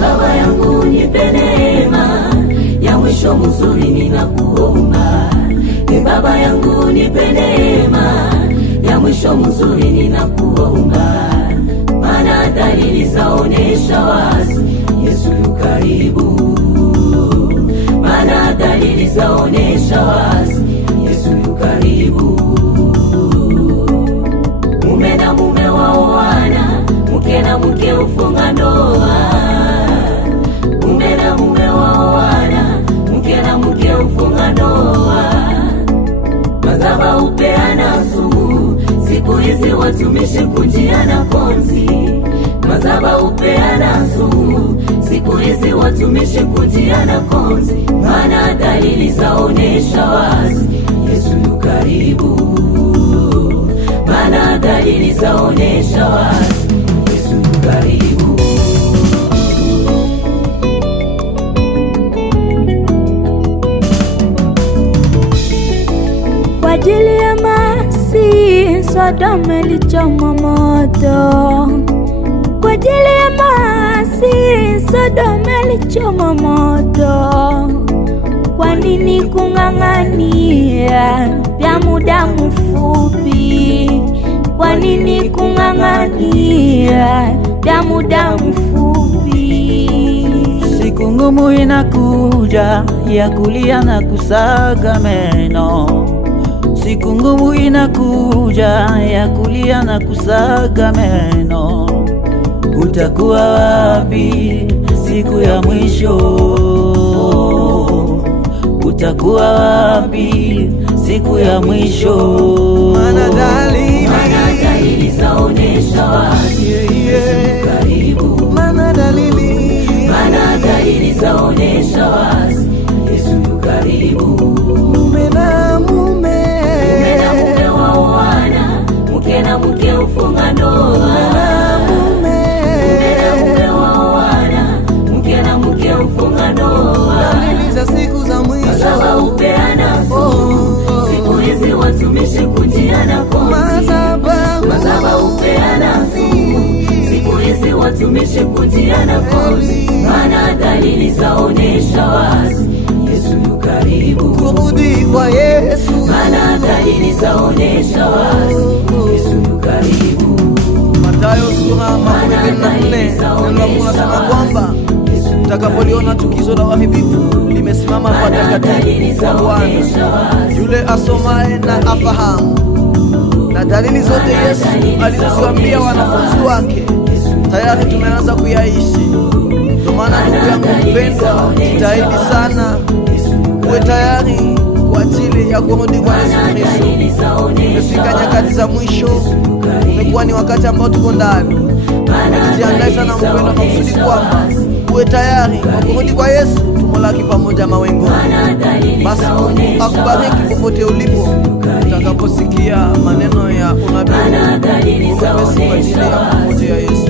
Baba yangu nipe neema ya mwisho mzuri ninakuomba. Baba yangu nipe neema ya mwisho mzuri ninakuomba. Maana dalili zaonesha wazi Yesu yu karibu. Maana dalili zaonesha wazi Yesu yu karibu. Mume na mume waoana, mke na mke ufunga ndoa. Mume na mume waoana, mke na mke ufunga ndoa. Madhabahu hupeana sumu, siku hizi watumishi kunjiana konzi. Madhabahu hupeana sumu, siku hizi watumishi kunjiana konzi. Maana dalili zaonesha wazi Yesu yu karibu. Maana dalili zaonesha wazi Yesu yu karibu. Kwa ajili ya Masihi Sodoma ilichomwa moto. Kwa ajili ya Masihi Sodoma ilichomwa moto. Kwa nini kung'ang'ania vya muda mfupi? Kwa nini kung'ang'ania vya muda mfupi? Siku ngumu inakuja ya kulia na kusaga meno. Siku ngumu inakuja ya kulia na kusaga meno. Utakuwa wapi siku ya mwisho? Utakuwa wapi siku ya mwisho? Maana dalili zaonesha wazi Yesu yu karibu. Maana dalili zaonesha wazi Yesu yu karibu. mume na mume waoana, mke na mke ufunga ndoa. mume Mume na mume waoana, mke na mke ufunga ndoa. dalili za siku za mwisho. Madhabahu hupeana sumu, siku hizi watumishi kunjiana konzi. Madhabahu hupeana sumu, siku hizi watumishi kunjiana konzi. Maana dalili zaonesha wazi Yesu yu karibu. Kurudi kwa Yesu. Maana dalili zaonesha wazi Yesu yu karibu. Mathayo sura 24 neno la Mungu linasema kwamba mtakapoliona chukizo la waharibifu limesimama patakatifu kwa Bwana, yule asomaye na afahamu. Na dalili zote Yesu alizoziambia wanafunzi wake tayari tumeanza kuyaishi. Ndio maana ndugu yangu mpendwa, jitahidi sana uwe tayari kwa ajili ya kurudi kwa Yesu Kristo. Umefika nyakati za mwisho, umekuwa ni wakati ambao tuko ndani. Jiandae sana mpendwa, na kusudi kwamba uwe tayari kwa kurudi kwa Yesu, tumolaki pamoja mawinguni. Basi Mungu akubariki popote ulipo, utakaposikia maneno ya unabii. Kwa ajili ya pamoja ya Yesu.